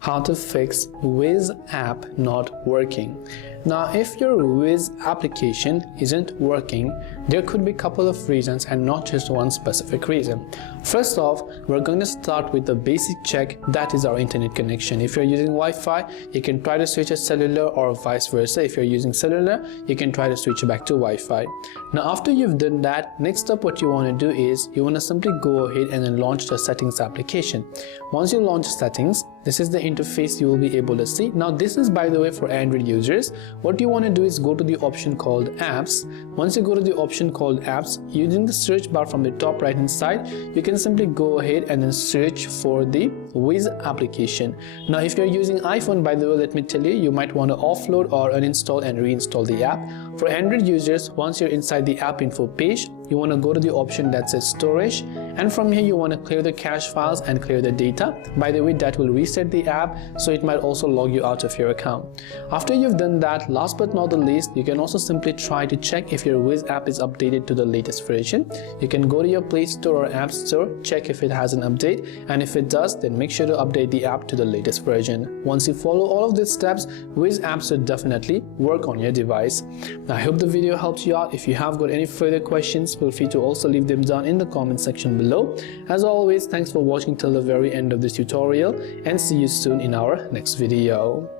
How to fix Wizz app not working. Now, if your Wizz application isn't working, there could be a couple of reasons and not just one specific reason. First off, we're going to start with the basic check, that is our internet connection. If you're using Wi-Fi, you can try to switch to cellular, or vice versa. If you're using cellular, you can try to switch back to Wi-Fi. Now, after you've done that, next up what you want to do is you want to simply go ahead and then launch the settings application. Once you launch settings, this is the interface you will be able to see. Now, this is, by the way, for Android users. What you want to do is go to the option called apps. Once you go to the option called apps, using the search bar from the top right hand side, you can simply go ahead and then search for the Wizz application. Now, if you're using iPhone, by the way, let me tell you, you might want to offload or uninstall and reinstall the app. For Android users, once you're inside the app info page, you want to go to the option that says storage, and from here you want to clear the cache files and clear the data. By the way, that will reset the app, so it might also log you out of your account. After you've done that, last but not the least, you can also simply try to check if your Wizz app is updated to the latest version. You can go to your Play Store or App Store, check if it has an update, and if it does, then make sure to update the app to the latest version. Once you follow all of these steps, Wizz app should definitely work on your device. Now, I hope the video helped you out. If you have got any further questions, feel free to also leave them down in the comment section below. As always, thanks for watching till the very end of this tutorial, and see you soon in our next video.